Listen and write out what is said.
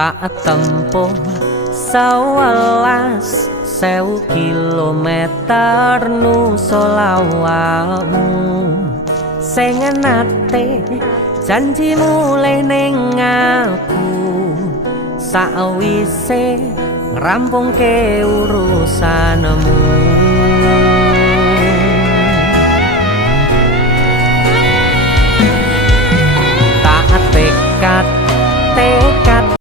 tak tempuh 11.000 kilometer nusolawakmu sing nate janji mulih ning aku sakwise ngrampungke urusanmu.